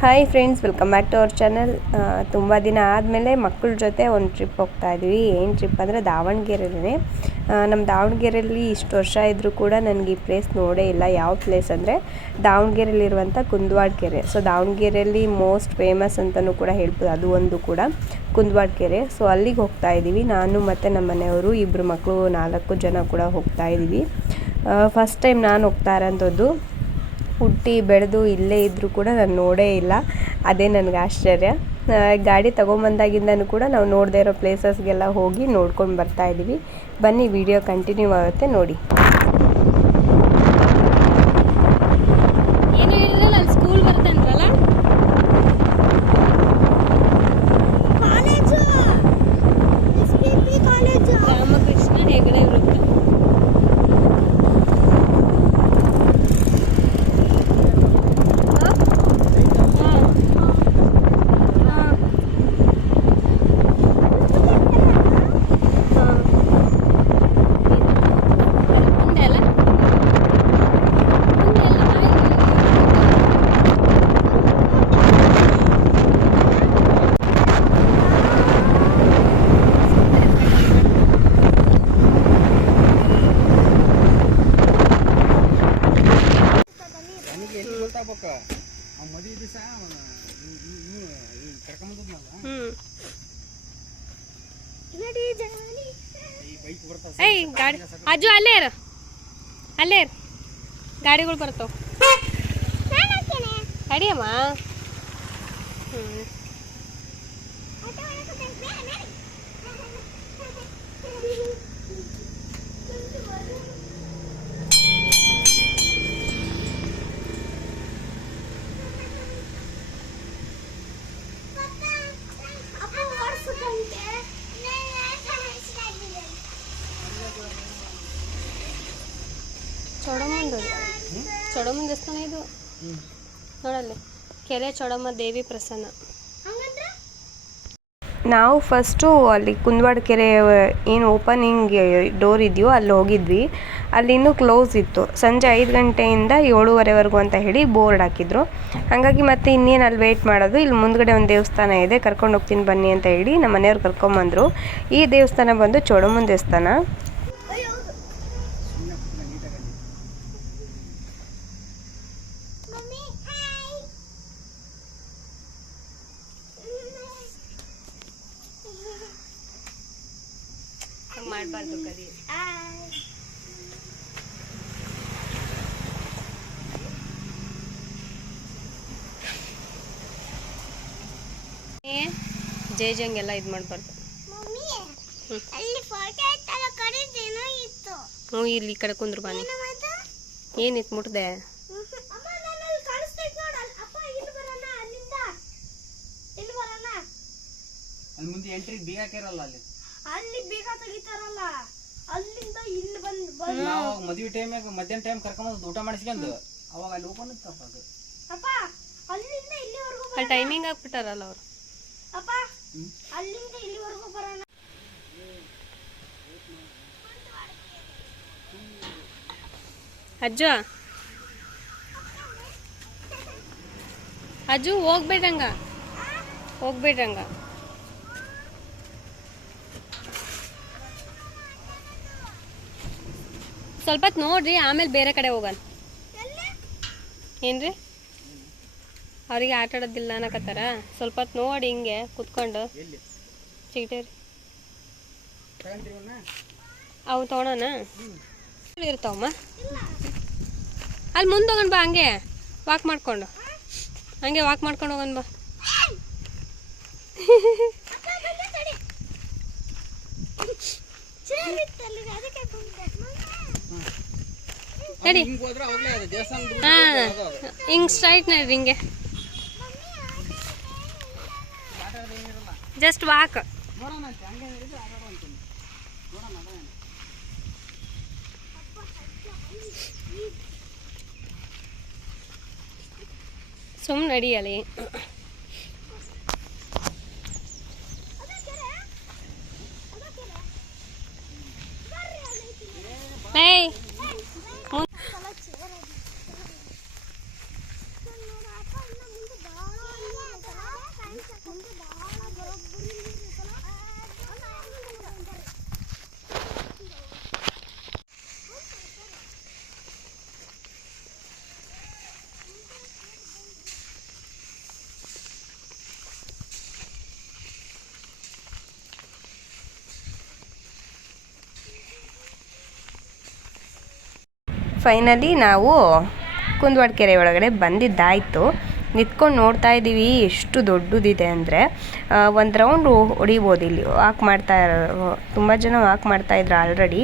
Hi friends welcome back to our channel ತುಂಬ ದಿನ ಆದಮೇಲೆ ಮಕ್ಕಳ ಜೊತೆ ಒಂದು ಟ್ರಿಪ್ ಹೋಗ್ತಾ ಇದ್ವಿ. ಏನು ಟ್ರಿಪ್ ಅಂದರೆ ದಾವಣಗೆರೆಲೇ ನಮ್ಮ ದಾವಣಗೆರೆಯಲ್ಲಿ ಇಷ್ಟು ವರ್ಷ ಇದ್ದರೂ ಕೂಡ ನನಗೆ ಈ ಪ್ಲೇಸ್ ನೋಡೇ ಇಲ್ಲ. ಯಾವ ಪ್ಲೇಸ್ ಅಂದರೆ ದಾವಣಗೆರೆಯಲ್ಲಿರುವಂಥ ಕುಂದವಾಡ ಕೆರೆ ಸೊ ದಾವಣಗೆರೆಯಲ್ಲಿ ಮೋಸ್ಟ್ ಫೇಮಸ್ ಅಂತಲೂ ಕೂಡ ಹೇಳ್ಬೋದು. ಅದು ಒಂದು ಕೂಡ ಕುಂದವಾಡ ಕೆರೆ ಸೊ ಅಲ್ಲಿಗೆ ಹೋಗ್ತಾ ಇದ್ದೀವಿ ನಾನು ಮತ್ತು ನಮ್ಮ ಮನೆಯವರು ಇಬ್ಬರು ಮಕ್ಕಳು ನಾಲ್ಕು ಜನ ಕೂಡ ಹೋಗ್ತಾ ಇದ್ದೀವಿ ಫಸ್ಟ್ ಟೈಮ್ ನಾನು ಹೋಗ್ತಾ ಇರೋಂಥದ್ದು ಹುಟ್ಟಿ ಬೆಳೆದು ಇಲ್ಲೇ ಇದ್ದರೂ ಕೂಡ ನಾನು ನೋಡೇ ಇಲ್ಲ. ಅದೇ ನನಗೆ ಆಶ್ಚರ್ಯ. ಗಾಡಿ ತೊಗೊಂಬಂದಾಗಿಂದನೂ ಕೂಡ ನಾವು ನೋಡದೇ ಇರೋ ಪ್ಲೇಸಸ್ಗೆಲ್ಲ ಹೋಗಿ ನೋಡ್ಕೊಂಡು ಬರ್ತಾ ಇದ್ದೀವಿ ಬನ್ನಿ ವಿಡಿಯೋ ಕಂಟಿನ್ಯೂ ಆಗುತ್ತೆ, ನೋಡಿ ಏನು ಹೇಳಿಲ್ಲ ಅಲ್ಲಿ school ಬರ್ತಂದ್ರಲ್ಲ college S P P college Ramakrishna Hegde ವೃತ್ತ ಮುಂದೆ ಅಲ್ಲ ಮುಂದೆ ನನಗೆ ಎಲ್ಲಿ ಗೊತ್ತಾಗ್ಬೇಕು ಆ ಮದುವೆ ದಿವಸ ಕರ್ಕೊಂಬಂದದ್ನಲ್ಲ ಹ್ಮ್ ನಡಿ ಜಾಲಿ ಈ ಬೈಕ್ ಬರ್ತಾವ ಏಯ್ ಗಾಡಿ ಅಜ್ಜು ಅಲ್ಲೇ ಇರು. ಅಲ್ಲೇ ಇರು. ಗಾಡಿಗಳು ಬರ್ತಾವ ಅಡಿಯಮ್ಮ. ಹ್ಞೂ ಚೌಡಮ್ಮನ ದೇವಸ್ಥಾನ ಇದು. ನೋಡಲ್ಲಿ. ಕೆರೆ ಚೌಡಮ್ಮ ದೇವಿ ಪ್ರಸನ್ನ. ನಾವು ಫಸ್ಟು ಅಲ್ಲಿ ಕುಂದವಾಡ ಕೆರೆ, ಏನು ಓಪನಿಂಗ್ ಡೋರ್ ಇದೆಯೋ ಅಲ್ಲಿ ಹೋಗಿದ್ವಿ. ಅಲ್ಲಿ ಇನ್ನೂ ಕ್ಲೋಸ್ ಇತ್ತು. ಸಂಜೆ ಐದು ಗಂಟೆಯಿಂದ ಏಳುವರೆವರೆಗೂ ಅಂತ ಹೇಳಿ ಬೋರ್ಡ್ ಹಾಕಿದ್ರು. ಹಾಗಾಗಿ ಮತ್ತೆ ಇನ್ನೇನು ಅಲ್ಲಿ ವೆಯ್ಟ್ ಮಾಡೋದು? ಇಲ್ಲಿ ಮುಂದ್ಗಡೆ ಒಂದು ದೇವಸ್ಥಾನ ಇದೆ, ಕರ್ಕೊಂಡು ಹೋಗ್ತೀನಿ ಬನ್ನಿ ಅಂತ ಹೇಳಿ ನಮ್ಮ ಮನೆಯವ್ರು ಕರ್ಕೊಂಬಂದರು. ಈ ದೇವಸ್ಥಾನ ಬಂದು ಚೋಡಮ್ಮನ ದೇವಸ್ಥಾನ ಅಯ್ಯೋ ಹೌದು. ಮಮ್ಮಿ ಹಾಯ್ ಮಾಡಬಾರ್ದು ಕರಿ ಹಾಯ್ ಜೈ ಜಂಗೆಲ್ಲ ಇದು ಮಾಡಬಾರ್ದು. ಮಮ್ಮಿ ಅಲ್ಲಿ ಫೋಟೋ ಇತ್ತಲ್ಲ ಕರೀದೇನೋ ಇತ್ತು. ಹ್ಞೂ ಇಲ್ಲಿ ಈ ಕಡೆ ಕುಂದ್ರು ಬಾನಿ ಏನು ಏನಿತ್ತು ಮುಟ್ದೆ? ಅಮ್ಮ ನಾನು ಅಲ್ಲಿ ಕಾಣಿಸ್ತೈತೆ ಅಪ್ಪ ಇಲ್ಲಿ ಬರೋಣ ಅಲ್ಲಿಂದ. ಇಲ್ಲಿ ಬರೋಣ. ಅಲ್ಲಿ ಮುಂದೆ ಎಂಟ್ರಿ ಬೀಗ ಹಾಕಿರಲ್ಲ ಅಲ್ಲಿ. ಅಲ್ಲಿ ಬೇಗ ತೆಗಿತಾರಲ್ಲ ಅಲ್ಲಿಂದ ಇಲ್ಲಿ ಬಂದ್ ಬಂದು ನಾವು ಮದುವೆ ಟೈಮ್ಯಾಗ ಮಧ್ಯಾಹ್ನ ಟೈಮ್ ಕರ್ಕೊಂಬಂದು ಊಟ ಮಾಡಿಸ್ಕೊಂಡು ಅವಾಗ ಅಲ್ಲಿ ಓಪನ್ ಇತ್ತಪ್ಪ ಅದು. ಅಪ್ಪ ಅಲ್ಲಿಂದ ಇಲ್ಲಿವರೆಗೂ ಅಲ್ಲಿ ಟೈಮಿಂಗ್ ಹಾಕ್ಬಿಟ್ಟಾರಲ್ಲ ಅವ್ರು. ಅಪ್ಪ ಅಲ್ಲಿಂದ ಇಲ್ಲಿವರೆಗೂ ಬರೋಣ. ಅಜ್ಜ. ಅಜ್ಜು ಹೋಗ್ಬೇಡಂಗ. ಹೋಗ್ಬೇಡ್ರಂಗ ಸ್ವಲ್ಪ ಹೊತ್ತು ನೋಡ್ರಿ, ಆಮೇಲೆ ಬೇರೆ ಕಡೆ ಹೋಗೋಣ. ಏನ್ರಿ? ಅವ್ರಿಗೆ ಆಟ ಆಡೋದಿಲ್ಲ ಅನ್ನಕತ್ತಾರ? ಸ್ವಲ್ಪ ನೋಡಿ ಹಿಂಗೆ ಕುತ್ಕೊಂಡು. ತಗೊಂತೀವನ್ನ ಅವು ತೊಗೊಳೋಣ ಇರ್ತಾವಮ್ಮ. ಅಲ್ಲಿ ಮುಂದೆ ಹೋಗೋಣ ಬಾ, ಹಂಗೆ. ವಾಕ್ ಮಾಡ್ಕೊಂಡು. ಹಂಗೆ ವಾಕ್ ಮಾಡ್ಕೊಂಡು ಹೋಗೋಣ ಬಾ. ನಡಿ ಹಿಂಗೆ ಸ್ಟ್ರೈಟ್ ನಡ್ರಿ ಹಿಂಗೆ. Just walk. ಸುಮ್ಮನೆ ನಡಿಯಲಿ ಏಯ್ ಮುಂದ್- ಅಪ್ಪ ಇನ್ನ ಮುಂದೆ ಭಾಳ ಫೈನಲಿ ನಾವು ಕುಂದವಾಡ ಕೆರೆ ಒಳಗಡೆ ಬಂದಿದ್ದಾಯಿತು. ನಿಂತ್ಕೊಂಡು ನೋಡ್ತಾ ಇದ್ದೀವಿ, ಎಷ್ಟು ದೊಡ್ಡದಿದೆ ಅಂದರೆ. ಒಂದು ರೌಂಡು ಹೊಡಿಬೋದು ಇಲ್ಲಿ. ವಾಕ್ ಮಾಡ್ತಾ ತುಂಬ ಜನ ವಾಕ್ ಮಾಡ್ತಾ ಇದ್ರು ಆಲ್ರೆಡಿ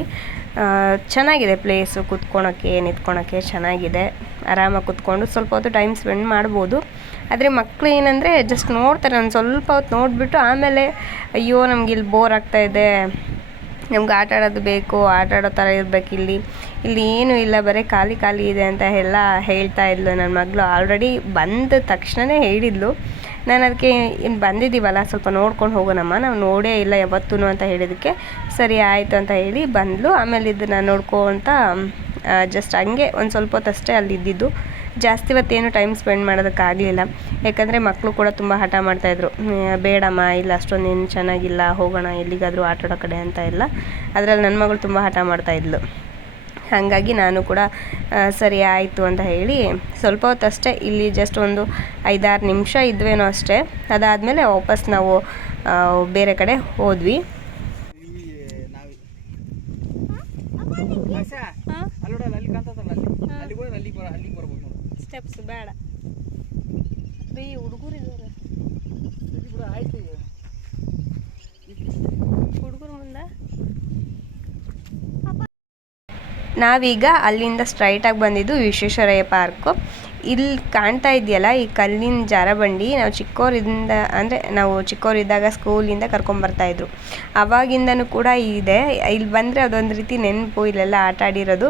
ಚೆನ್ನಾಗಿದೆ ಪ್ಲೇಸು ಕುತ್ಕೊಳಕ್ಕೆ, ನಿಂತ್ಕೊಳಕ್ಕೆ ಚೆನ್ನಾಗಿದೆ. ಆರಾಮಾಗಿ ಕುತ್ಕೊಂಡು ಸ್ವಲ್ಪ ಹೊತ್ತು ಟೈಮ್ ಸ್ಪೆಂಡ್ ಮಾಡ್ಬೋದು. ಆದರೆ ಮಕ್ಕಳು ಏನಂದರೆ ಜಸ್ಟ್ ನೋಡ್ತಾರೆ. ಒಂದು ಸ್ವಲ್ಪ ಹೊತ್ತು ನೋಡಿಬಿಟ್ಟು ಆಮೇಲೆ, ಅಯ್ಯೋ, ನಮ್ಗೆ ಇಲ್ಲಿ ಬೋರ್ ಆಗ್ತಾ ಇದೆ. ನಮ್ಗೆ ಆಟ ಆಡೋದು ಬೇಕು, ಆಟ ಆಡೋ ಥರ ಇರ್ಬೇಕು ಇಲ್ಲಿ ಇಲ್ಲಿ ಏನೂ ಇಲ್ಲ, ಬರೀ ಖಾಲಿ ಖಾಲಿ ಇದೆ ಅಂತ ಎಲ್ಲ ಹೇಳ್ತಾ ಇದ್ಲು ನನ್ನ ಮಗಳು. ಆಲ್ರೆಡಿ ಬಂದ ತಕ್ಷಣವೇ ಹೇಳಿದ್ಲು. ನಾನು ಅದಕ್ಕೆ ಇನ್ನು ಬಂದಿದ್ದೀವಲ್ಲ, ಸ್ವಲ್ಪ ನೋಡ್ಕೊಂಡು ಹೋಗೋಣಮ್ಮ. ನಾವು ನೋಡೇ ಇಲ್ಲ ಯಾವತ್ತೂ ಅಂತ ಹೇಳಿದ್ದಕ್ಕೆ ಸರಿ, ಆಯಿತು ಅಂತ ಹೇಳಿ ಬಂದಳು ಆಮೇಲೆ ಇದನ್ನು ನೋಡ್ಕೊಂತ ಜಸ್ಟ್ ಹಂಗೆ ಒಂದು ಸ್ವಲ್ಪ ಹೊತ್ತಷ್ಟೇ ಅಲ್ಲಿ ಇದ್ದಿದ್ದು ಜಾಸ್ತಿ ಹೊತ್ತೇನು ಟೈಮ್ ಸ್ಪೆಂಡ್ ಮಾಡೋದಕ್ಕಾಗಲಿಲ್ಲ ಯಾಕಂದರೆ ಮಕ್ಕಳು ಕೂಡ ತುಂಬ ಹಠ ಮಾಡ್ತಾಯಿದ್ರು ಬೇಡಮ್ಮ, ಇಲ್ಲ, ಅಷ್ಟೊಂದು ಏನು ಚೆನ್ನಾಗಿಲ್ಲ, ಹೋಗೋಣ, ಎಲ್ಲಿಗಾದರೂ ಆಟಾಡೋ ಕಡೆ ಅಂತ ಎಲ್ಲ. ಅದರಲ್ಲಿ ನನ್ನ ಮಗಳು ತುಂಬ ಹಠ ಮಾಡ್ತಾಯಿದ್ಲು ಹಾಗಾಗಿ ನಾನು ಕೂಡ ಸರಿ ಆಯಿತು ಅಂತ ಹೇಳಿ ಸ್ವಲ್ಪ ಹೊತ್ತಷ್ಟೇ ಇಲ್ಲಿ ಜಸ್ಟ್ ಒಂದು ಐದಾರು ನಿಮಿಷ ಇದ್ವೇನೋ ಅಷ್ಟೇ. ಅದಾದಮೇಲೆ ವಾಪಸ್ ನಾವು ಬೇರೆ ಕಡೆ ಹೋದ್ವಿ. ಸ್ಟೆಪ್ಸ್ ಬೇಡ. ರೀ ಹುಡುಗರು ಇದ್ದಾರೆ ಹುಡುಗರು ಮುಂದೆ. ನಾವೀಗ ಅಲ್ಲಿಂದ ಸ್ಟ್ರೈಟಾಗಿ ಬಂದಿದ್ದು ವಿಶ್ವೇಶ್ವರಯ್ಯ ಪಾರ್ಕು ಇಲ್ಲಿ ಕಾಣ್ತಾ ಇದೆಯಲ್ಲ ಈ ಕಲ್ಲಿನ ಜಾರಬಂಡಿ, ನಾವು ಚಿಕ್ಕವರಿಂದ ಅಂದರೆ ನಾವು ಚಿಕ್ಕವರಿದ್ದಾಗ ಸ್ಕೂಲಿಂದ ಕರ್ಕೊಂಬರ್ತಾಯಿದ್ರು ಅವಾಗಿಂದನೂ ಕೂಡ ಇದೆ. ಇಲ್ಲಿ ಬಂದರೆ ಅದೊಂದು ರೀತಿ ನೆನಪು, ಇಲ್ಲೆಲ್ಲ ಆಟ ಆಡಿರೋದು.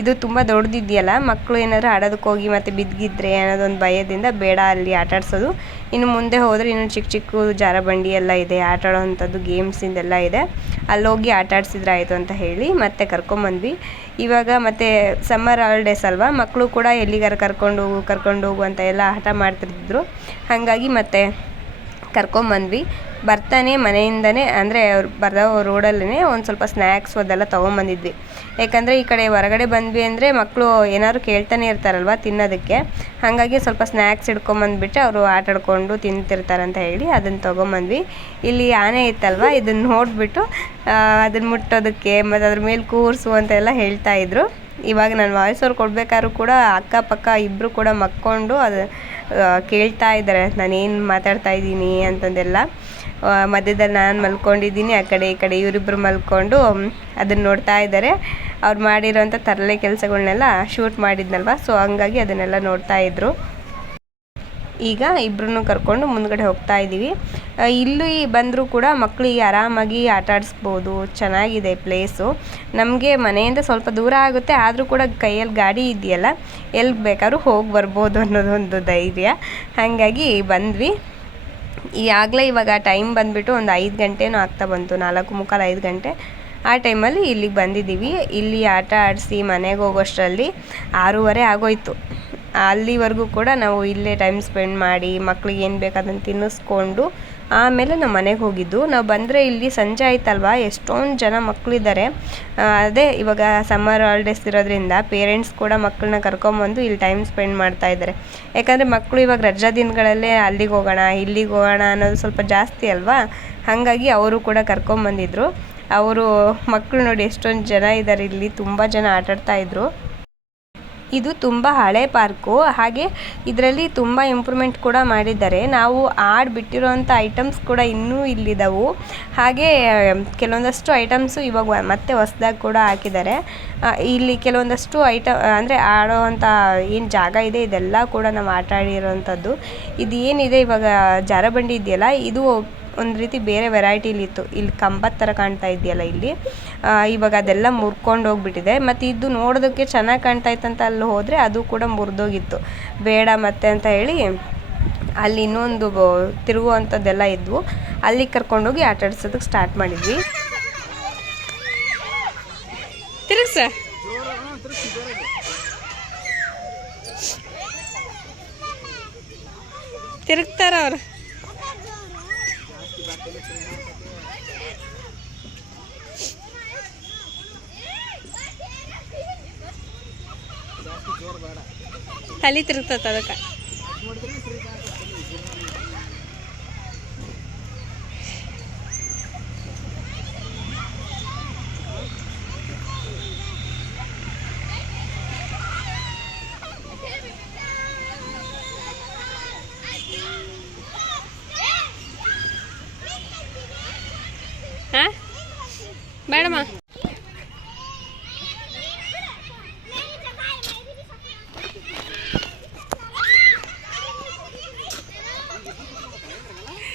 ಇದು ತುಂಬ ದೊಡ್ಡದಿದೆಯಲ್ಲ ಮಕ್ಕಳು ಏನಾದರೂ ಆಡೋದಕ್ಕೆ ಹೋಗಿ ಮತ್ತೆ ಬಿದ್ದಿದ್ರೆ ಅನ್ನೋದೊಂದು ಭಯದಿಂದ ಬೇಡ ಅಲ್ಲಿ ಆಟ ಆಡ್ಸೋದು ಇನ್ನು ಮುಂದೆ ಹೋದರೆ ಇನ್ನು ಚಿಕ್ಕ ಚಿಕ್ಕ ಜಾರಬಂಡಿ ಎಲ್ಲ ಇದೆ ಆಟ ಆಡೋವಂಥದ್ದು ಗೇಮ್ಸಿಂದೆಲ್ಲ ಇದೆ. ಅಲ್ಲೋಗಿ ಆಟ ಆಡ್ಸಿದ್ರೆ ಆಯಿತು ಅಂತ ಹೇಳಿ ಮತ್ತೆ ಕರ್ಕೊಂಬಂದ್ವಿ. ಇವಾಗ ಮತ್ತೆ ಸಮ್ಮರ್ ಹಾಲಿಡೇಸ್ ಅಲ್ವಾ ಮಕ್ಕಳು ಕೂಡ ಎಲ್ಲಿಗಾರ ಕರ್ಕೊಂಡು ಹೋಗು ಕರ್ಕೊಂಡು ಹೋಗು ಅಂತ ಎಲ್ಲ ಆಟ ಮಾಡ್ತಿರ್ತಿದ್ರು ಹಾಗಾಗಿ ಮತ್ತೆ ಕರ್ಕೊಂಬಂದ್ವಿ. ಬರ್ತಾನೆ ಮನೆಯಿಂದನೇ, ಅಂದರೆ ಅವ್ರು ಬರೋ ರೋಡಲ್ಲೇ ಒಂದು ಸ್ವಲ್ಪ ಸ್ನ್ಯಾಕ್ಸ್ ಅದೆಲ್ಲ ತೊಗೊಂಬಂದಿದ್ವಿ. ಯಾಕಂದರೆ ಈ ಕಡೆ ಹೊರಗಡೆ ಬಂದ್ವಿ ಅಂದರೆ ಮಕ್ಕಳು ಏನಾದ್ರು ಕೇಳ್ತಾನೆ ಇರ್ತಾರಲ್ವ ತಿನ್ನೋದಕ್ಕೆ. ಹಾಗಾಗಿ ಸ್ವಲ್ಪ ಸ್ನ್ಯಾಕ್ಸ್ ಹಿಡ್ಕೊಂಬಂದ್ಬಿಟ್ಟು ಅವರು ಆಟಾಡಿಕೊಂಡು ತಿಂತಿರ್ತಾರಂತ ಹೇಳಿ ಅದನ್ನು ತೊಗೊಂಬಂದ್ವಿ. ಇಲ್ಲಿ ಆನೆ ಇತ್ತಲ್ವ? ಇದನ್ನು ನೋಡಿಬಿಟ್ಟು ಅದನ್ನು ಮುಟ್ಟೋದಕ್ಕೆ ಮತ್ತು ಅದ್ರ ಮೇಲೆ ಕೂರಿಸು ಅಂತೆಲ್ಲ ಹೇಳ್ತಾ ಇದ್ರು. ಇವಾಗ ನಾನು ವಾಯ್ಸ್ ಅವ್ರು ಕೊಡಬೇಕಾದ್ರೂ ಕೂಡ ಅಕ್ಕಪಕ್ಕ ಇಬ್ಬರು ಕೂಡ ಮಕ್ಕೊಂಡು ಅದು ಕೇಳ್ತಾ ಇದ್ದಾರೆ ನಾನೇನು ಮಾತಾಡ್ತಾ ಇದ್ದೀನಿ ಅಂತಂದೆಲ್ಲ. ಮಧ್ಯದಲ್ಲಿ ನಾನು ಮಲ್ಕೊಂಡಿದ್ದೀನಿ, ಆ ಕಡೆ ಈ ಕಡೆ ಇವರಿಬ್ಬರು ಮಲ್ಕೊಂಡು ಅದನ್ನು ನೋಡ್ತಾ ಇದ್ದಾರೆ. ಅವ್ರು ಮಾಡಿರೋಂಥ ತರಲೆ ಕೆಲಸಗಳನ್ನೆಲ್ಲ ಶೂಟ್ ಮಾಡಿದ್ನಲ್ವ, ಸೊ ಹಂಗಾಗಿ ಅದನ್ನೆಲ್ಲ ನೋಡ್ತಾ ಇದ್ದರು ಈಗ ಇಬ್ಬರನ್ನು ಕರ್ಕೊಂಡು ಮುಂದ್ಗಡೆ ಹೋಗ್ತಾ ಇದ್ದೀವಿ. ಇಲ್ಲಿ ಬಂದರೂ ಕೂಡ ಮಕ್ಕಳಿಗೆ ಆರಾಮಾಗಿ ಆಟ ಆಡಿಸ್ಬೋದು, ಚೆನ್ನಾಗಿದೆ ಪ್ಲೇಸು. ನಮಗೆ ಮನೆಯಿಂದ ಸ್ವಲ್ಪ ದೂರ ಆಗುತ್ತೆ, ಆದರೂ ಕೂಡ ಕೈಯಲ್ಲಿ ಗಾಡಿ ಇದೆಯಲ್ಲ ಎಲ್ಲಿ ಬೇಕಾದ್ರೂ ಹೋಗಿ ಬರ್ಬೋದು ಅನ್ನೋದೊಂದು ಧೈರ್ಯ. ಹಾಗಾಗಿ ಬಂದ್ವಿ. ಈಗಾಗಲೇ ಇವಾಗ ಟೈಮ್ ಬಂದುಬಿಟ್ಟು ಒಂದು ಐದು ಗಂಟೆನೂ ಆಗ್ತಾ ಬಂತು, ನಾಲ್ಕು ಮುಕ್ಕಾಲು ಐದು ಗಂಟೆ. ಆ ಟೈಮಲ್ಲಿ ಇಲ್ಲಿಗೆ ಬಂದಿದ್ದೀವಿ. ಇಲ್ಲಿ ಆಟ ಆಡಿಸಿ ಮನೆಗೆ ಹೋಗೋಷ್ಟರಲ್ಲಿ ಆರೂವರೆ ಆಗೋಯ್ತು. ಅಲ್ಲಿವರೆಗೂ ಕೂಡ ನಾವು ಇಲ್ಲೇ ಟೈಮ್ ಸ್ಪೆಂಡ್ ಮಾಡಿ ಮಕ್ಳಿಗೆ ಏನು ಬೇಕು ಅದನ್ನು ತಿನ್ನಿಸ್ಕೊಂಡು ಆಮೇಲೆ ನಾವು ಮನೆಗೆ ಹೋಗಿದ್ದು. ನಾವು ಬಂದರೆ ಇಲ್ಲಿ ಸಂಜೆ ಆಯ್ತಲ್ವಾ? ಎಷ್ಟೊಂದು ಜನ ಮಕ್ಕಳಿದ್ದಾರೆ ಅದೇ ಇವಾಗ ಸಮ್ಮರ್ ಹಾಲಿಡೇಸ್ ಇರೋದ್ರಿಂದ ಪೇರೆಂಟ್ಸ್ ಕೂಡ ಮಕ್ಕಳನ್ನ ಕರ್ಕೊಂಬಂದು ಇಲ್ಲಿ ಟೈಮ್ ಸ್ಪೆಂಡ್ ಮಾಡ್ತಾ ಇದ್ದಾರೆ ಯಾಕಂದರೆ ಮಕ್ಕಳು ಇವಾಗ ರಜಾ ದಿನಗಳಲ್ಲೇ ಅಲ್ಲಿಗೆ ಹೋಗೋಣ, ಇಲ್ಲಿಗೆ ಹೋಗೋಣ ಅನ್ನೋದು ಸ್ವಲ್ಪ ಜಾಸ್ತಿ ಅಲ್ವಾ? ಹಾಗಾಗಿ ಅವರು ಕೂಡ ಕರ್ಕೊಂಬಂದಿದ್ರು. ಅವರು ಮಕ್ಕಳು ನೋಡಿ ಎಷ್ಟೊಂದು ಜನ ಇದ್ದಾರೆ ಇಲ್ಲಿ. ತುಂಬ ಜನ ಆಟಾಡ್ತಾ ಇದ್ರು. ಇದು ತುಂಬ ಹಳೆ ಪಾರ್ಕು, ಹಾಗೆ ಇದರಲ್ಲಿ ತುಂಬ ಇಂಪ್ರೂವ್ಮೆಂಟ್ ಕೂಡ ಮಾಡಿದ್ದಾರೆ. ನಾವು ಆಡ್ ಬಿಟ್ಟಿರೋಂಥ ಐಟಮ್ಸ್ ಕೂಡ ಇನ್ನೂ ಇಲ್ಲಿದ್ದಾವೆ ಹಾಗೆ ಕೆಲವೊಂದಷ್ಟು ಐಟಮ್ಸು ಇವಾಗ ಮತ್ತೆ ಹೊಸದಾಗಿ ಕೂಡ ಹಾಕಿದ್ದಾರೆ. ಇಲ್ಲಿ ಕೆಲವೊಂದಷ್ಟು ಐಟ, ಅಂದರೆ ಆಡೋವಂಥ ಏನು ಜಾಗ ಇದೆ, ಇದೆಲ್ಲ ಕೂಡ ನಾವು ಆಟ ಆಡಿರೋವಂಥದ್ದು. ಇದು ಏನಿದೆ ಇವಾಗ, ಜಾರಬಂಡಿ ಇದೆಯಲ್ಲ, ಇದು ಒಂದು ರೀತಿ ಬೇರೆ ವೆರೈಟಿಲಿತ್ತು ಇಲ್ಲಿ ಕಂಬದ ಥರ ಕಾಣ್ತಾ ಇದೆಯಲ್ಲ ಇಲ್ಲಿ. ಇವಾಗ ಅದೆಲ್ಲ ಮುರ್ಕೊಂಡು ಹೋಗ್ಬಿಟ್ಟಿದೆ. ಮತ್ತು ಇದು ನೋಡೋದಕ್ಕೆ ಚೆನ್ನಾಗಿ ಕಾಣ್ತಾ ಇತ್ತಂತ ಅಲ್ಲಿ ಹೋದರೆ ಅದು ಕೂಡ ಮುರಿದೋಗಿತ್ತು. ಬೇಡ ಮತ್ತೆ ಅಂತ ಹೇಳಿ ಅಲ್ಲಿ ಇನ್ನೊಂದು ತಿರುಗುವಂಥದ್ದೆಲ್ಲ ಇದ್ವು. ಅಲ್ಲಿ ಕರ್ಕೊಂಡೋಗಿ ಆಟ ಆಡ್ಸೋದಕ್ಕೆ ಸ್ಟಾರ್ಟ್ ಮಾಡಿದ್ವಿ. ತಿರುಗ್ತಾರ ಅವ್ರು. ತಲೆ ತಿರುಗ್ತತ ಅದಕ್ಕೆ.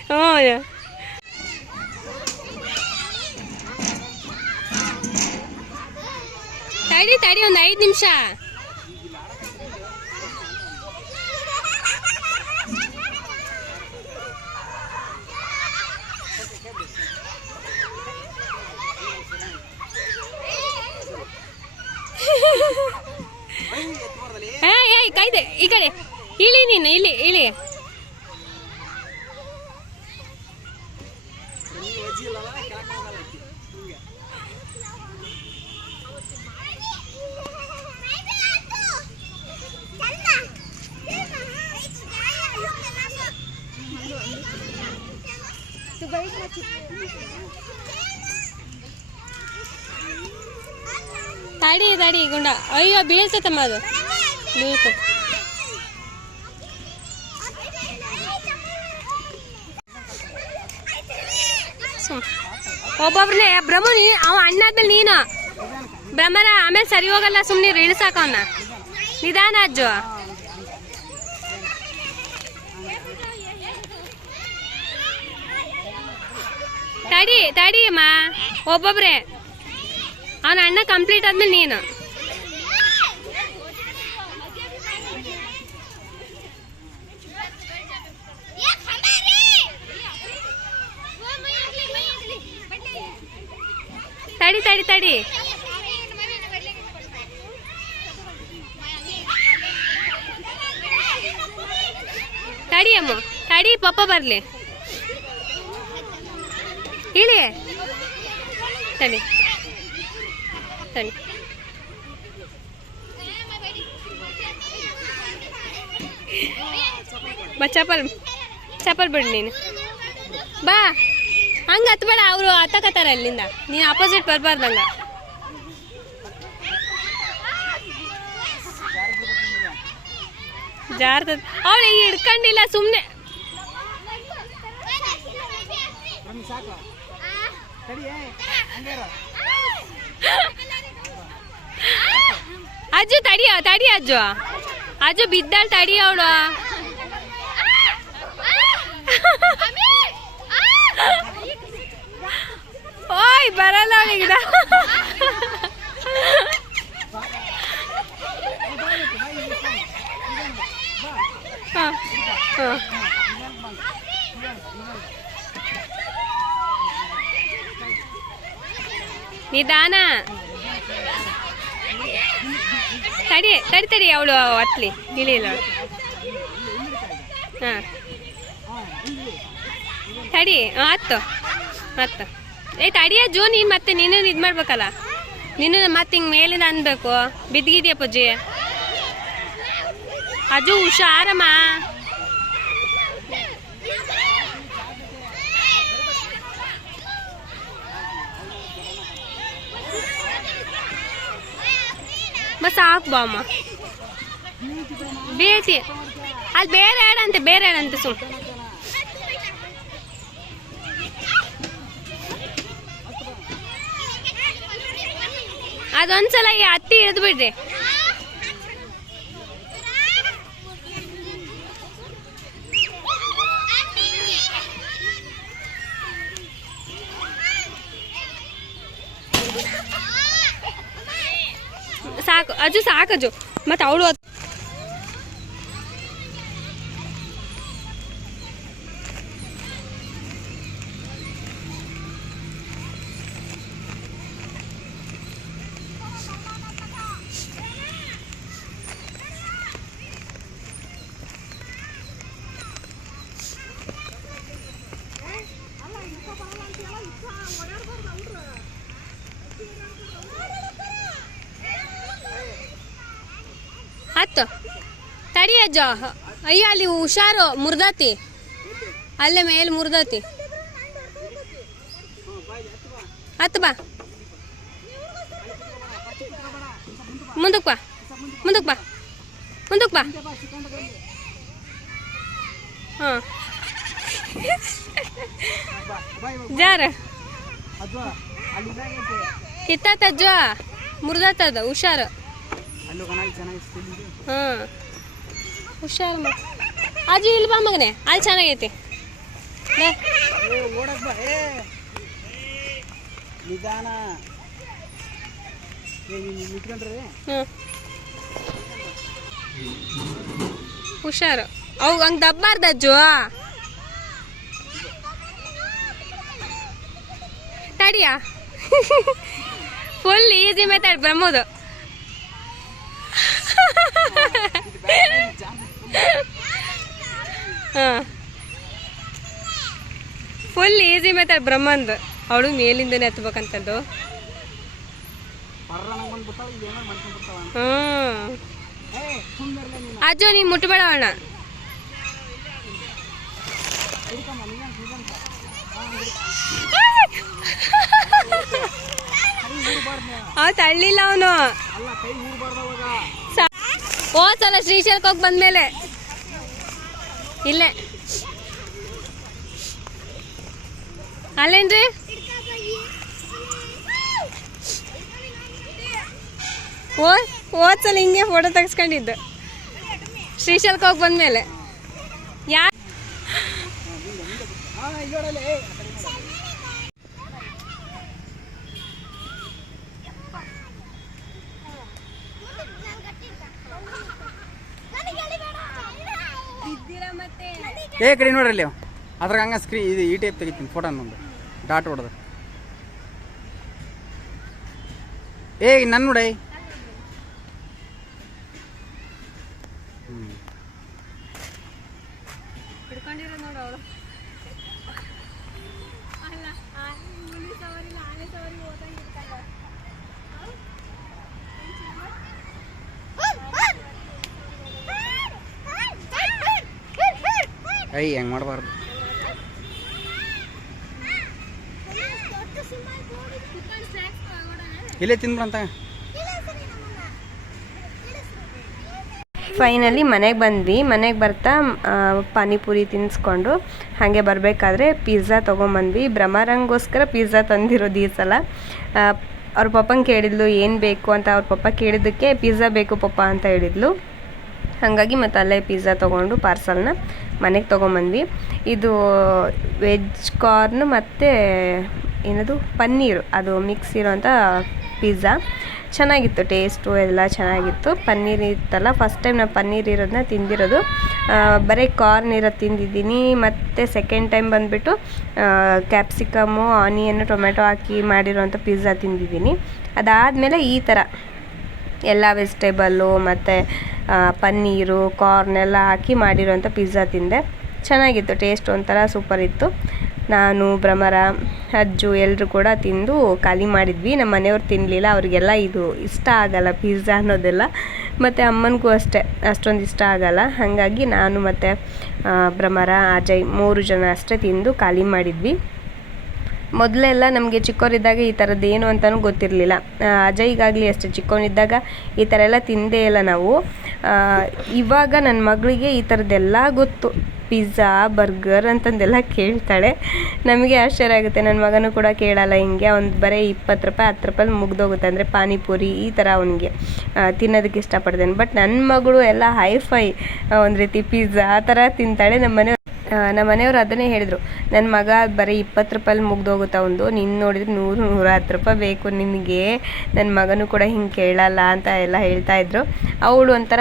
ಹ್ಞೂ ತಡಿ ತಡಿ ಒಂದು ಐದು ನಿಮಿಷ ಏಯ್ ಏಯ್ ಕೈದೆ ಈ ಕಡೆ ಇಳಿ ನೀನು ಇಲ್ಲಿ ಇಳಿ ತಡಿ ತಡಿ ಗುಂಡ. ಅಯ್ಯೋ, ಬೀಳ್ತೈತಮ್ಮ ಅದು. ಬೀಳ್ತೈತೆ. ಒಬ್ಬೊಬ್ರನ್ನೇ ಬ್ರಹ್ಮ ನೀ ಅವ ಅಣ್ಣಾದ್ಮೇಲೆ ನೀನು. ಬ್ರಹ್ಮರ ಆಮೇಲೆ ಸರಿ ಹೋಗಲ್ಲ ಸುಮ್ಮನೆ ಇಳಿಸಾಕ ಅವನ್ನ. ನಿಧಾನ ಅಜ್ಜು. ತಡಿ ತಡಿ ಅಮ್ಮ ಒಬ್ಬೊಬ್ರೆ. ಅವನ ಅಣ್ಣ ಕಂಪ್ಲೀಟ್ ಆದ್ಮೇಲೆ ನೀನು. ತಡಿ ತಡಿ ತಡಿ. ತಡಿ ಅಮ್ಮ, ತಡಿ, ಪಪ್ಪ ಬರ್ಲಿ. ಹೇಳಿ. ತಡಿ. ತಡಿ ಬಾ ಚಪ್ಪಲ್ ಚಪ್ಪಲ್ ಬಿಡು ನೀನು. ಬಾ ಹಂಗೆ ಹತ್ಬೇಡ ಅವರು ಹತ್ತಕತ್ತಾರ ಅಲ್ಲಿಂದ. ನೀನು ಅಪೋಸಿಟ್ ಬರ್ಬಾರ್ದಂಗ ಜಾರ್ತದ ಅವಳು ಈಗ ಹಿಡ್ಕೊಂಡಿಲ್ಲ ಸುಮ್ಮನೆ ಅಜ್ಜು ತಡಿಯ ತಡಿ ಅಜ್ಜು ಅಜ್ಜು ಬಿದ್ದಾಳ್ ತಡಿ ಅವಳು ಓಯ್ ಬರಲ್ಲ ಅವಳಿಗೆ ನಿಧಾನ ತಡಿ ತಡಿ ತಡಿ ಅವಳು ಹತ್ಲಿ ಇಳಿಲ್ಲ ಹಾಂ. ತಡಿ ಹತ್ತು ಹತ್ತು ಏ, ತಡಿಯ ಜೋ ನೀನು ಮತ್ತೆ ನೀನು ಇದು ಮಾಡ್ಬೇಕಲ್ಲ? ನೀನು ಮತ್ತೆ ಹಿಂಗೆ ಮೇಲಿಂದ ಅನ್ಬೇಕು. ಬಿದ್ದಿದೆಯಾ ಪೂಜಿ? ಅಜು ಹುಷಾರಮ್ಮ ಬಸ್ ಸಾಕು ಬಾ ಅಮ್ಮ ಬೇತಿ ಅಲ್ಲಿ ಬೇರೆ ಹೇಳಂತೆ ಬೇರೆ ಹೇಳಂತೆ ಸುಮ್. ಅದೊಂದ್ಸಲ ಈ ಹತ್ತಿ ಇಳಿದು ಅಜ್ಜು ಮತ್ತೆ ಅವಳು ಹತ್ತು ತಡಿ ಅಜ್ಜ ಅಯ್ಯ ಅಲ್ಲಿ ಹುಷಾರು ಮುರ್ದತಿ. ಅಲ್ಲೇ ಮೇಲೆ ಮುರ್ದತಿ. ಹತ್ತು ಬಾ. ಮುಂದಕ್ಕೆ ಬಾ. ಮುಂದಕ್ ಬಾ. ಮುಂದಕ್ ಬಾ. ಹಾಂ. ಬಾಯ್ ಜಾರ. ಕಿತ್ತಾತಜ್ಜು ಮುರಿದಾತದ ಹುಷಾರು. ಹಾಂ ಹುಷಾರು ಮತ್ತೆ ಅಜ್ಜಿ ಇಲ್ಲಿ ಬಾ ಮಗನೇ. ಅಲ್ಲಿ ಚೆನ್ನಾಗೈತಿ. ಹುಷಾರು. ಅವು ಹಂಗೆ ದಬ್ಬಾರ್ದ ಅಜ್ಜು? ತಡಿಯಾ? ಫುಲ್ ಈಸಿ ಮೆಥಡ್ ಬ್ರಹ್ಮದು ಫುಲ್ ಈಸಿ ಮೆಥಡ್ ಬ್ರಹ್ಮಂದ್. ಅವಳು ಮೇಲಿಂದನೇ ಹತ್ಬೇಕಂತದ್ದು. ಹ್ಞೂ ಅಜ್ಜೋ ನೀನು ಮುಟ್ಬೇಡ ಅಣ್ಣ. ಅವ ತಳ್ಳಿಲ್ಲ ಅವನು. ಅಲ್ಲ ಕೈ ಊರ್ಬಾರ್ದು ಅವಾಗ ಹೋದ್ ಸಲ ಶ್ರೀಶೈಲಕ್ಕೆ ಹೋಗಿ ಬಂದ್ಮೇಲೆ. ಇಲ್ಲೇ. ಅಲ್ಲೇನ್ರಿ? ಹೋದ್ಸಲ ಹೋದ್ ಸಲ ಹಿಂಗೆ ಫೋಟೋ ತೆಗ್ಸ್ಕೊಂಡಿದ್ದು. ಶ್ರೀಶೈಲಕ್ಕೆ ಹೋಗಿ ಬಂದ್ಮೇಲೆ. ಯಾ ಹಾಂ ಇಲ್ಲಿ ನೋಡಲ್ಲ ಏ ಆ ಕಡೆ ನೋಡು. ಏ ಕಡೆ ನೋಡ್ರಲ್ಲಿ ಅವ ಅದ್ರಾಗ ಹಂಗ ಸ್ಕ್ರೀನ್ ಇದು ಈ ಟೈಪ್ ತೆಗಿತೀನಿ ಫೋಟೋ ಒಂದು ಡಾಟ್ ಹೊಡೆದು ಏ ನನ್ನ ನೋಡೇ ಐ ಹೆಂಗೆ ಮಾಡಬಾರ್ದು? ಇಲ್ಲೇ ತಿನ್ಬಿಡಂತ? ಫೈನಲಿ ಮನೆಗೆ ಬಂದ್ವಿ. ಮನೆಗೆ ಬರ್ತಾ ಪಾನಿಪುರಿ ತಿನ್ನಿಸ್ಕೊಂಡು ಹಾಗೆ ಬರಬೇಕಾದ್ರೆ ಪಿಜ್ಜಾ ತೊಗೊಂಬಂದ್ವಿ. ಭ್ರಮರಂಗೋಸ್ಕರ ಪಿಜ್ಜಾ ತಂದಿರೋದು ಈ ಸಲ. ಅವ್ರ ಪಪ್ಪಂಗೆ ಕೇಳಿದ್ಲು, ಏನು ಬೇಕು? ಅಂತ ಅವ್ರ ಪಪ್ಪ ಕೇಳಿದ್ದಕ್ಕೆ ಪಿಜ್ಜಾ ಬೇಕು ಪಪ್ಪ, ಅಂತ ಹೇಳಿದ್ಲು. ಹಾಗಾಗಿ ಮತ್ತು ಅಲ್ಲೇ ಪಿಜ್ಜಾ ತೊಗೊಂಡು ಪಾರ್ಸಲ್ನ ಮನೆಗೆ ತೊಗೊಂಬಂದ್ವಿ. ಇದು ವೆಜ್ ಕಾರ್ನ್ ಮತ್ತು ಏನದು? ಪನ್ನೀರ್. ಅದು ಮಿಕ್ಸ್ ಇರೋಂಥ ಪಿಜ್ಜಾ. ಚೆನ್ನಾಗಿತ್ತು ಟೇಸ್ಟು ಎಲ್ಲ ಚೆನ್ನಾಗಿತ್ತು. ಪನ್ನೀರ್ ಇತ್ತಲ್ಲ, ಫಸ್ಟ್ ಟೈಮ್ ನಾನು ಪನ್ನೀರ್ ಇರೋದನ್ನ ತಿಂದಿರೋದು. ಬರೀ ಕಾರ್ನ್ ಇರೋದು ತಿಂದಿದ್ದೀನಿ. ಮತ್ತು ಸೆಕೆಂಡ್ ಟೈಮ್ ಬಂದುಬಿಟ್ಟು ಕ್ಯಾಪ್ಸಿಕಮು ಆನಿಯನ್ನು ಟೊಮೆಟೊ ಹಾಕಿ ಮಾಡಿರೋಂಥ ಪಿಜ್ಜಾ ತಿಂದಿದ್ದೀನಿ. ಅದಾದಮೇಲೆ ಈ ಥರ. ಎಲ್ಲ ವೆಜಿಟೇಬಲ್ಲು ಮತ್ತು ಪನ್ನೀರು ಕಾರ್ನ್ ಎಲ್ಲ ಹಾಕಿ ಮಾಡಿರೋಂಥ ಪಿಜ್ಜಾ ತಿಂದೆ. ಚೆನ್ನಾಗಿತ್ತು ಟೇಸ್ಟ್ ಒಂಥರ ಸೂಪರ್ ಇತ್ತು. ನಾನು, ಭ್ರಮರ, ಅಜ್ಜು ಎಲ್ಲರೂ ಕೂಡ ತಿಂದು ಖಾಲಿ ಮಾಡಿದ್ವಿ. ನಮ್ಮ ಮನೆಯವ್ರು ತಿನ್ನಲಿಲ್ಲ ಅವರಿಗೆಲ್ಲ ಇದು ಇಷ್ಟ ಆಗಲ್ಲ ಪಿಜ್ಜಾ ಅನ್ನೋದೆಲ್ಲ. ಮತ್ತು ಅಮ್ಮನಿಗೂ ಅಷ್ಟೇ, ಅಷ್ಟೊಂದು ಇಷ್ಟ ಆಗಲ್ಲ. ಹಾಗಾಗಿ ನಾನು ಮತ್ತು ಭ್ರಮರ, ಅಜಯ್ ಮೂರು ಜನ ಅಷ್ಟೇ ತಿಂದು ಖಾಲಿ ಮಾಡಿದ್ವಿ. ಮೊದಲೆಲ್ಲ ನಮಗೆ ಚಿಕ್ಕವರಿದ್ದಾಗ ಈ ಥರದ್ದು ಏನು ಅಂತಲೂ ಗೊತ್ತಿರಲಿಲ್ಲ. ಅಜಯ್ಗಾಗಲಿ ಅಷ್ಟೇ ಚಿಕ್ಕವನಿದ್ದಾಗ ಈ ಥರ ಎಲ್ಲ ತಿಂದೇ ಇಲ್ಲ ನಾವು. ಇವಾಗ ನನ್ನ ಮಗಳಿಗೆ ಈ ಥರದ್ದೆಲ್ಲ ಗೊತ್ತು. ಪಿಜ್ಜಾ, ಬರ್ಗರ್ ಅಂತಂದೆಲ್ಲ ಕೇಳ್ತಾಳೆ. ನಮಗೆ ಆಶ್ಚರ್ಯ ಆಗುತ್ತೆ. ನನ್ನ ಮಗನೂ ಕೂಡ ಕೇಳಲ್ಲ ಹಿಂಗೆ. ಅವ್ನು ಬರೀ ಇಪ್ಪತ್ತು ರೂಪಾಯಿ, ಹತ್ತು ರೂಪಾಯಿ ಮುಗ್ದೋಗುತ್ತೆ ಅಂದರೆ ಪಾನಿಪುರಿ ಈ ಥರ ಅವನಿಗೆ ತಿನ್ನೋದಕ್ಕೆ ಇಷ್ಟಪಡ್ತಾನೆ. ಬಟ್ ನನ್ನ ಮಗಳು ಎಲ್ಲ ಹೈಫೈ ಒಂದು ರೀತಿ ಪಿಜ್ಜಾ ಆ ಥರ ತಿಂತಾಳೆ. ನಮ್ಮ ಮನೆ ನಮ್ಮ ಮನೆಯವರು ಅದನ್ನೇ ಹೇಳಿದರು. ನನ್ನ ಮಗ ಬರೀ ಇಪ್ಪತ್ತು ರೂಪಾಯಲ್ಲಿ ಮುಗ್ದೋಗುತ್ತೆ ಒಂದು ನಿನ್ನ ನೋಡಿದ್ರೆ ನೂರು ನೂರ ಹತ್ತು ರೂಪಾಯಿ ಬೇಕು ನಿನಗೆ. ನನ್ನ ಮಗನೂ ಕೂಡ ಹಿಂಗೆ ಕೇಳಲ್ಲ ಅಂತ ಎಲ್ಲ ಹೇಳ್ತಾ ಇದ್ರು. ಅವಳು ಒಂಥರ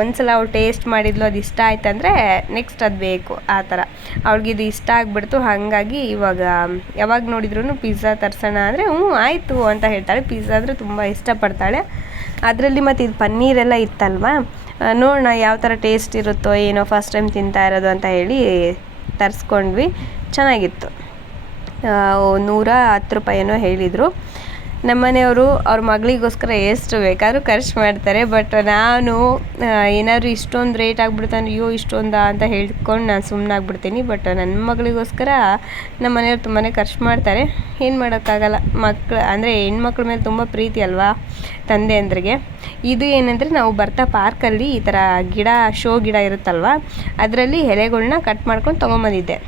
ಒಂದ್ಸಲ ಅವಳು ಟೇಸ್ಟ್ ಮಾಡಿದ್ಲು, ಅದು ಇಷ್ಟ ಆಯ್ತಂದರೆ ನೆಕ್ಸ್ಟ್ ಅದು ಬೇಕು, ಆ ಥರ. ಅವಳಿಗೆ ಇದು ಇಷ್ಟ ಆಗಿಬಿಡ್ತು. ಹಾಗಾಗಿ ಇವಾಗ, ಯಾವಾಗ ನೋಡಿದ್ರು ಪಿಜ್ಜಾ ತರ್ಸೋಣ ಅಂದರೆ, ಹ್ಞೂ, ಆಯಿತು ಅಂತ ಹೇಳ್ತಾಳೆ. ಪಿಜ್ಜಾ ಅಂದರೆ ತುಂಬ ಇಷ್ಟಪಡ್ತಾಳೆ. ಅದರಲ್ಲಿ ಮತ್ತು ಇದು ಪನ್ನೀರೆಲ್ಲ ಇತ್ತಲ್ವಾ? ನೋಡೋಣ ಯಾವ ಥರ ಟೇಸ್ಟ್ ಇರುತ್ತೋ ಏನೋ ಫಸ್ಟ್ ಟೈಮ್ ತಿಂತಾ ಇರೋದು ಅಂತ ಹೇಳಿ ತರಿಸ್ಕೊಂಡ್ವಿ. ಚೆನ್ನಾಗಿತ್ತು. ನೂರ ಹತ್ತು ರೂಪಾಯಿ ಏನೋ ಹೇಳಿದರು. ನಮ್ಮನೆಯವರು ಅವ್ರ ಮಗಳಿಗೋಸ್ಕರ ಎಷ್ಟು ಬೇಕಾದರೂ ಖರ್ಚು ಮಾಡ್ತಾರೆ ಬಟ್ ನಾನು ಏನಾದರೂ ಇಷ್ಟೊಂದು ರೇಟ್ ಆಗಿಬಿಡ್ತಾನೆ ಅಯ್ಯೋ, ಇಷ್ಟೊಂದಾ? ಅಂತ ಹೇಳ್ಕೊಂಡು ನಾನು ಸುಮ್ಮನೆ ಆಗ್ಬಿಡ್ತೀನಿ ಬಟ್ ನನ್ನ ಮಗಳಿಗೋಸ್ಕರ ನಮ್ಮ ಮನೆಯವ್ರು ತುಂಬಾ ಖರ್ಚು ಮಾಡ್ತಾರೆ. ಏನು ಮಾಡೋಕ್ಕಾಗಲ್ಲ. ಮಕ್ಳು, ಅಂದರೆ ಹೆಣ್ಮಕ್ಳ ಮೇಲೆ ತುಂಬ ಪ್ರೀತಿ ಅಲ್ವಾ ತಂದೆ ಅಂದ್ರಿಗೆ. ಇದು ಏನಂದರೆ, ನಾವು ಬರ್ತಾ ಪಾರ್ಕಲ್ಲಿ ಈ ಥರ ಗಿಡ, ಶೋ ಗಿಡ ಇರುತ್ತಲ್ವ, ಅದರಲ್ಲಿ ಎಲೆಗಳ್ನ ಕಟ್ ಮಾಡ್ಕೊಂಡು ತೊಗೊಂಬಂದಿದ್ದೆ.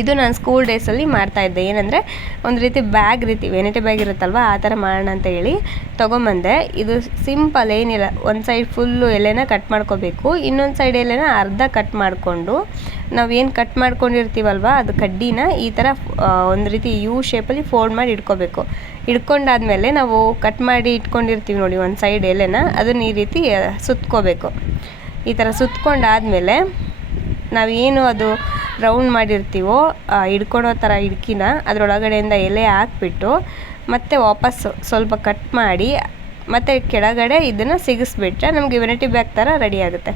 ಇದು ನಾನು ಸ್ಕೂಲ್ ಡೇಸಲ್ಲಿ ಮಾಡ್ತಾಯಿದ್ದೆ ಏನಂದರೆ, ಒಂದು ರೀತಿ ಬ್ಯಾಗ್ ರೀತಿ, ವೆನಿಟಿ ಬ್ಯಾಗ್ ಇರುತ್ತಲ್ವ, ಆ ಥರ ಮಾಡೋಣ ಅಂತ ಹೇಳಿ ತೊಗೊಂಬಂದೆ. ಇದು ಸಿಂಪಲ್ ಏನಿಲ್ಲ, ಒಂದು ಸೈಡ್ ಫುಲ್ಲು ಎಲೆನ ಕಟ್ ಮಾಡ್ಕೋಬೇಕು. ಇನ್ನೊಂದು ಸೈಡ್ ಎಲೆನ ಅರ್ಧ ಕಟ್ ಮಾಡಿಕೊಂಡು ನಾವೇನು ಕಟ್ ಮಾಡ್ಕೊಂಡಿರ್ತೀವಲ್ವ, ಅದು ಕಡ್ಡಿನ ಈ ಥರ ಒಂದು ರೀತಿ ಯು ಶೇಪಲ್ಲಿ ಫೋಲ್ಡ್ ಮಾಡಿ ಇಟ್ಕೋಬೇಕು. ಇಟ್ಕೊಂಡಾದ್ಮೇಲೆ ನಾವು ಕಟ್ ಮಾಡಿ ಇಟ್ಕೊಂಡಿರ್ತೀವಿ ನೋಡಿ, ಒಂದು ಸೈಡ್ ಎಲೆನ, ಅದನ್ನ ಈ ರೀತಿ ಸುತ್ಕೋಬೇಕು. ಈ ಥರ ಸುತ್ಕೊಂಡಾದ್ಮೇಲೆ ನಾವೇನು ಅದು ರೌಂಡ್ ಮಾಡಿರ್ತೀವೋ ಹಿಡ್ಕೊಳೋ ಥರ ಹಿಡ್ಕಿನ ಅದರೊಳಗಡೆಯಿಂದ ಎಲೆ ಹಾಕ್ಬಿಟ್ಟು ಮತ್ತೆ ವಾಪಸ್ ಸ್ವಲ್ಪ ಕಟ್ ಮಾಡಿ, ಮತ್ತು ಕೆಳಗಡೆ ಇದನ್ನು ಸಿಗಿಸ್ಬಿಟ್ರೆ ನಮಗೆ ವೆರೈಟಿ ಬ್ಯಾಗ್ ಥರ ರೆಡಿ ಆಗುತ್ತೆ.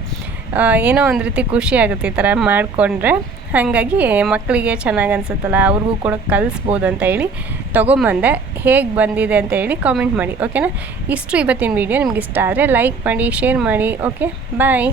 ಏನೋ ಒಂದು ರೀತಿ ಖುಷಿ ಆಗುತ್ತೆ ಈ ಥರ ಮಾಡಿಕೊಂಡ್ರೆ. ಹಾಗಾಗಿ ಮಕ್ಕಳಿಗೆ ಚೆನ್ನಾಗಿ ಅನ್ಸುತ್ತಲ್ಲ, ಅವ್ರಿಗೂ ಕೂಡ ಕಲಿಸ್ಬೋದು ಅಂತ ಹೇಳಿ ತೊಗೊಂಬಂದೆ. ಹೇಗೆ ಬಂದಿದೆ ಅಂತ ಹೇಳಿ ಕಾಮೆಂಟ್ ಮಾಡಿ ಓಕೆನಾ ಇಷ್ಟು ಇವತ್ತಿನ ವೀಡಿಯೋ ನಿಮ್ಗೆ ಇಷ್ಟ ಆದರೆ ಲೈಕ್ ಮಾಡಿ ಶೇರ್ ಮಾಡಿ ಓಕೆ ಬಾಯ್